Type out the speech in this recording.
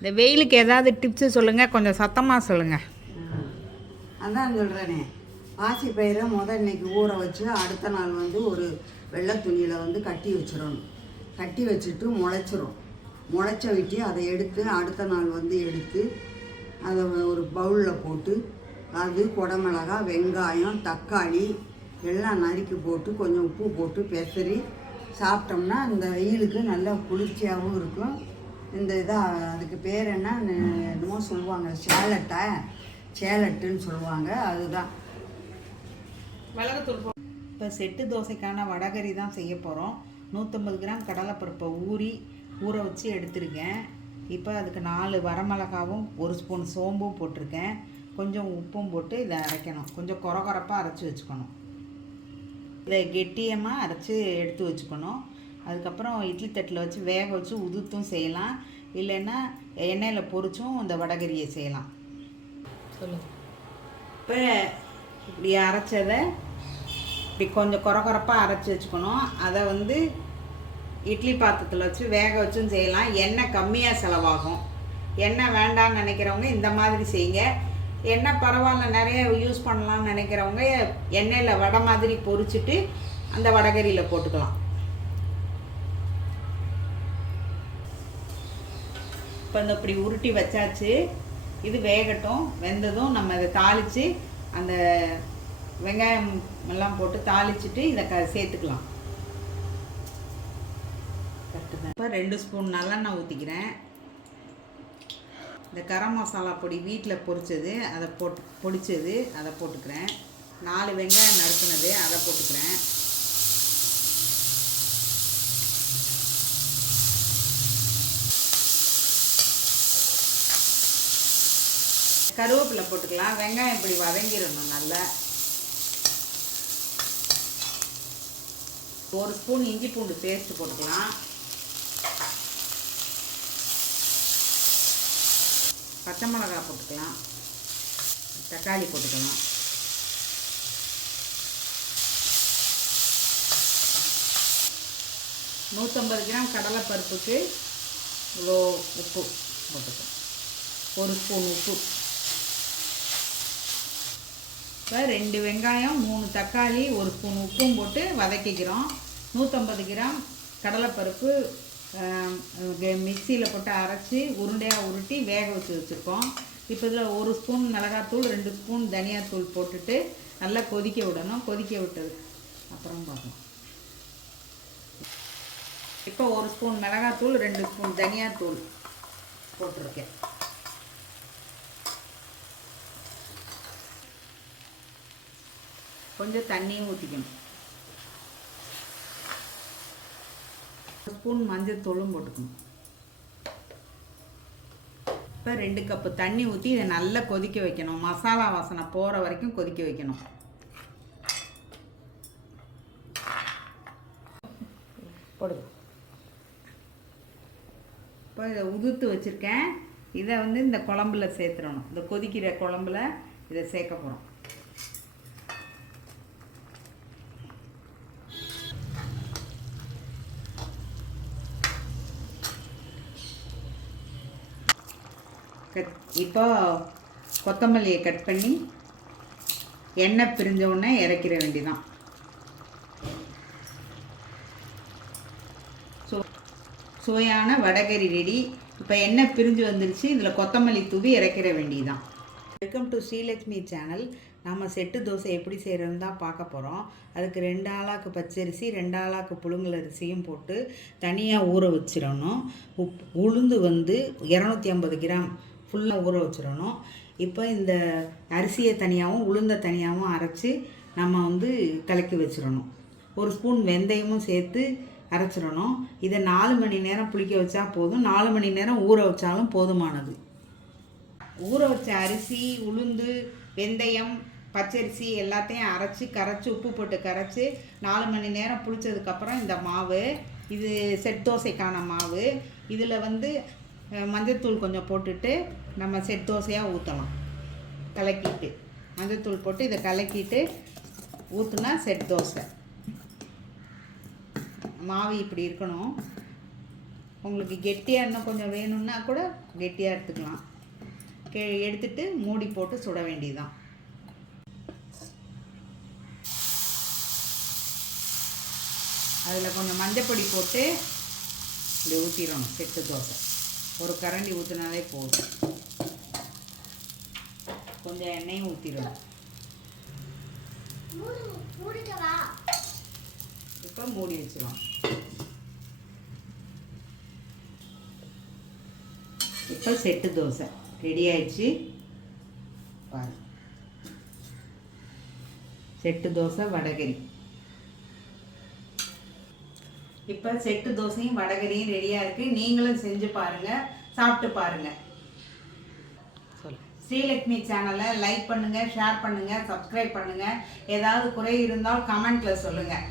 இந்த வெயிலுக்கு ஏதாவது டிப்ஸு சொல்லுங்கள் கொஞ்சம் சத்தமாக சொல்லுங்கள் அதான் சொல்கிறேனே பாசி பயிரை முத இன்னைக்கு ஊற வச்சு அடுத்த நாள் வந்து ஒரு வெள்ளை துணியில் வந்து கட்டி வச்சிடணும். கட்டி வச்சுட்டு முளைச்சிரும். முளைச்ச விட்டி அதை எடுத்து அடுத்த நாள் வந்து எடுத்து அதை ஒரு பவுலில் போட்டு அது குடமிளகா வெங்காயம் தக்காளி எல்லாம் நறுக்கி போட்டு கொஞ்சம் உப்பு போட்டு பெசரி சாப்பிட்டோம்னா இந்த வெயிலுக்கு நல்லா குளிர்ச்சியாகவும் இருக்கும். இந்த இதாக அதுக்கு பேர் என்ன என்னமோ சொல்லுவாங்க. சேலட்டை சேலட்டுன்னு சொல்லுவாங்க. அதுதான். இப்போ செட்டு தோசைக்கான வடகரி தான் செய்ய போகிறோம் நூற்றம்பது கிராம் கடலைப்பருப்பை ஊறி ஊற வச்சு எடுத்திருக்கேன். இப்போ அதுக்கு நாலு வரமிளகாவும் ஒரு ஸ்பூன் சோம்பும் போட்டிருக்கேன். கொஞ்சம் உப்பும் போட்டு இதை அரைக்கணும். கொஞ்சம் குறை குறைப்பாக அரைச்சி வச்சுக்கணும். இதை கெட்டியமாக அரைச்சி எடுத்து வச்சுக்கணும். அதுக்கப்புறம் இட்லி தட்டில் வச்சு வேக வச்சு உதுத்தும் செய்யலாம். இல்லைன்னா எண்ணெயில் பொரிச்சும் இந்த வடகரியை செய்யலாம். சொல்லுங்கள் இப்போ இப்படி அரைச்சதை இப்படி கொஞ்சம் குறை குறைப்பாக அரைச்சி வச்சுக்கணும். அதை வந்து இட்லி பாத்திரத்தில் வச்சு வேக வச்சும் செய்யலாம். எண்ணெய் கம்மியாக செலவாகும். எண்ணெய் வேண்டாம்னு நினைக்கிறவங்க இந்த மாதிரி செய்யுங்க. எண்ணெய் பரவாயில்ல நிறைய யூஸ் பண்ணலாம்னு நினைக்கிறவங்க எண்ணெயில் வடை மாதிரி பொரிச்சிட்டு அந்த வடகரியில் போட்டுக்கலாம். இப்போ இந்த இப்படி உருட்டி வச்சாச்சு இது வேகட்டும். வெந்ததும் நம்ம இதை தாளித்து அந்த வெங்காயம் எல்லாம் போட்டு தாளிச்சிட்டு இதை க சேர்த்துக்கலாம். இப்போ ரெண்டு ஸ்பூன் நல்லெண்ணெய் ஊற்றிக்கிறேன் இந்த கரம் மசாலா பொடி வீட்டில் பொரிச்சது அதை போட்டு பொடிச்சது அதை போட்டுக்கிறேன். நாலு வெங்காயம் நறுக்குனது அதை போட்டுக்கிறேன். கருவேப்பிலை போட்டுக்கலாம். வெங்காயம் இப்படி வதங்கிடணும் நல்லா. ஒரு ஸ்பூன் இஞ்சி பூண்டு பேஸ்ட் போட்டுக்கலாம். பச்சை மிளகாய் போட்டுக்கலாம். தக்காளி போட்டுக்கலாம். நூற்றம்பது கிராம் கடலை பருப்புக்கு இவ்வளோ உப்பு போட்டுக்கலாம். ஒரு ஸ்பூன் உப்பு. இப்போ ரெண்டு வெங்காயம் மூணு தக்காளி ஒரு ஸ்பூன் உப்பும் போட்டு வதக்கிக்கிறோம். நூற்றம்பது கிராம் கடலைப்பருப்பு மிக்சியில் போட்டு அரைச்சி உருண்டையாக உருட்டி வேக வச்சு வச்சுருக்கோம். இப்போ இதில் ஒரு ஸ்பூன் மிளகாத்தூள் ரெண்டு ஸ்பூன் தனியாத்தூள் போட்டுட்டு நல்லா கொதிக்க விடணும். கொதிக்க விட்டது. அப்புறம் பார்க்கலாம். இப்போ ஒரு ஸ்பூன் மிளகாத்தூள் ரெண்டு ஸ்பூன் தனியாத்தூள் போட்டிருக்கேன். கொஞ்சம் தண்ணியும் ஊற்றிக்கணும் ஒரு ஸ்பூன் மஞ்சள் தூளும் போட்டுக்கணும். இப்போ ரெண்டு கப்பு தண்ணி ஊற்றி இதை நல்லா கொதிக்க வைக்கணும். மசாலா வாசனை போகிற வரைக்கும் கொதிக்க வைக்கணும். போடுது இப்போ இதை உதுத்து வச்சுருக்கேன். இதை வந்து இந்த குழம்புல சேர்த்துடணும். இந்த கொதிக்கிற குழம்புல இதை சேர்க்க போகிறோம் கத் இப்போ கொத்தமல்லியை கட் பண்ணி எண்ணெய் பிரிஞ்ச உடனே இறக்கிற வேண்டிதான். சு சுவையான வடகரி ரெடி இப்போ எண்ணெய் பிரிஞ்சு வந்துருச்சு இதில் கொத்தமல்லி தூவி இறக்கிற வேண்டிதான். வெல்கம் டு ஸ்ரீலக்ஷ்மி சேனல் நம்ம செட்டு தோசை எப்படி செய்கிறதுன்னு தான் பார்க்க போகிறோம் அதுக்கு ரெண்டு ஆளாக்கு பச்சரிசி ரெண்டு ஆளாக்கு புழுங்கல் அரிசியும் போட்டு தனியாக ஊற வச்சிடணும். உப் உளுந்து வந்து இரநூத்தி ஐம்பது கிராம் ஃபுல்லாக ஊற வச்சிடணும். இப்போ இந்த அரிசியை தனியாகவும் உளுந்தை தனியாகவும் அரைச்சி நம்ம வந்து கலக்கி வச்சிடணும். ஒரு ஸ்பூன் வெந்தயமும் சேர்த்து அரைச்சிடணும். இதை நாலு மணி நேரம் புளிக்க வச்சா போதும். நாலு மணி நேரம் ஊற வச்சாலும் போதுமானது. ஊற வச்ச அரிசி உளுந்து வெந்தயம் பச்சரிசி எல்லாத்தையும் அரைச்சி கரைச்சி உப்பு போட்டு கரைச்சி நாலு மணி நேரம் புளிச்சதுக்கப்புறம் இந்த மாவு இது செட் தோசைக்கான மாவு. இதில் வந்து மஞ்சத்தூள் கொஞ்சம் போட்டுட்டு நம்ம செட் தோசையாக ஊற்றலாம் கலக்கிட்டு. மஞ்சத்தூள் போட்டு இதை கலக்கிட்டு ஊற்றுனா செட் தோசை. மாவு இப்படி இருக்கணும். உங்களுக்கு கெட்டியாக இன்னும் கொஞ்சம் வேணும்னா கூட கெட்டியாக எடுத்துக்கலாம். கே எடுத்துட்டு மூடி போட்டு சுட வேண்டியதுதான். அதில் கொஞ்சம் மஞ்சப்பொடி போட்டு இப்படி ஊற்றிடணும் செட்டு தோசை. ஒரு கரண்டி ஊற்றினாலே போதும். கொஞ்சம் எண்ணெயும் ஊற்றிடணும் இப்போ மூடி வச்சிடலாம் இப்போ செட்டு தோசை. ரெடி ஆயிடுச்சு. பாரு. செட்டு தோசை வடகரி. இப்போ செட்டு தோசையும் வடகரியும் ரெடியாக இருக்குது நீங்களும் செஞ்சு பாருங்கள் சாப்பிட்டு பாருங்கள் ஸ்ரீலக்ஷ்மி சேனலை லைக் பண்ணுங்கள் ஷேர் பண்ணுங்கள் சப்ஸ்கிரைப் பண்ணுங்கள் ஏதாவது குறை இருந்தால் கமெண்ட்டில் சொல்லுங்கள்